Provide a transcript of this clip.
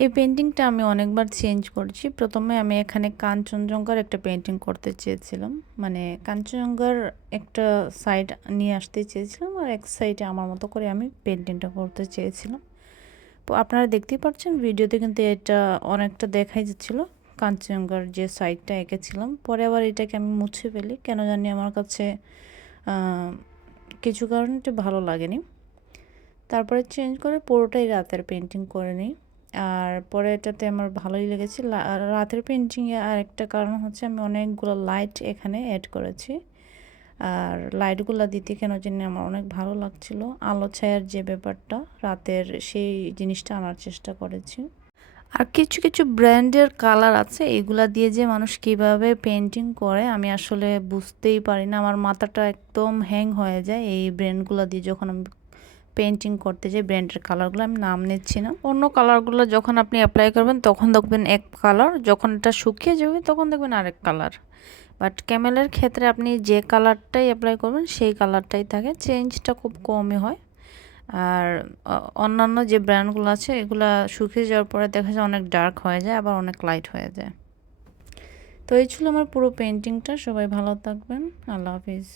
এই পেইন্টিংটা আমি অনেকবার চেঞ্জ করেছি। প্রথমে আমি এখানে কাঞ্চনজঙ্ঘার একটা পেইন্টিং করতে চেয়েছিলাম। মানে কাঞ্চনজঙ্ঘার একটা সাইড নিয়ে আসতে চেয়েছিলাম, আর এক সাইডে আমার মতো করে আমি পেইন্টিংটা করতে চেয়েছিলাম। তো আপনারা দেখতেই পাচ্ছেন ভিডিওতে, কিন্তু এটা অনেকটা দেখাই যাচ্ছিল কাঞ্চনজঙ্ঘার যে সাইডটা এঁকেছিলাম। পরে আবার এটাকে আমি মুছে ফেলি, কেন জানি আমার কাছে কিছু কারণে এটা ভালো লাগেনি। তারপরে চেঞ্জ করে পুরোটাই রাতের পেইন্টিং করে নিই। আর পরে এটাতে আমার ভালোই লেগেছে। রাতের পেইন্টিংয়ে আরেকটা কারণ হচ্ছে আমি অনেকগুলো লাইট এখানে অ্যাড করেছি। আর লাইটগুলো দিতে কেন জানি আমার অনেক ভালো লাগছিল। আলো ছায়ার যে ব্যাপারটা রাতের, সেই জিনিসটা আনার চেষ্টা করেছি। আর কিছু কিছু ব্র্যান্ডের কালার আছে, এগুলা দিয়ে যে মানুষ কিভাবে পেইন্টিং করে আমি আসলে বুঝতেই পারি না। আমার মাথাটা একদম হ্যাং হয়ে যায় এই ব্র্যান্ডগুলো দিয়ে যখন আমি পেইন্টিং করতে যাই। ব্র্যান্ডের কালারগুলো আমি নাম নিচ্ছি না। অন্য কালারগুলো যখন আপনি অ্যাপ্লাই করবেন তখন দেখবেন এক কালার, যখন এটা শুকিয়ে যাবে তখন দেখবেন আরেক কালার। বাট ক্যামেলের ক্ষেত্রে আপনি যে কালারটাই অ্যাপ্লাই করবেন সেই কালারটাই থাকে, চেঞ্জটা খুব কমই হয়। আর অন্যান্য যে ব্র্যান্ডগুলো আছে এগুলা শুকিয়ে যাওয়ার পরে দেখা যায় অনেক ডার্ক হয়ে যায়, আবার অনেক লাইট হয়ে যায়। তো এই ছিল আমার পুরো পেইন্টিংটা। সবাই ভালো থাকবেন। আল্লাহ হাফিজ।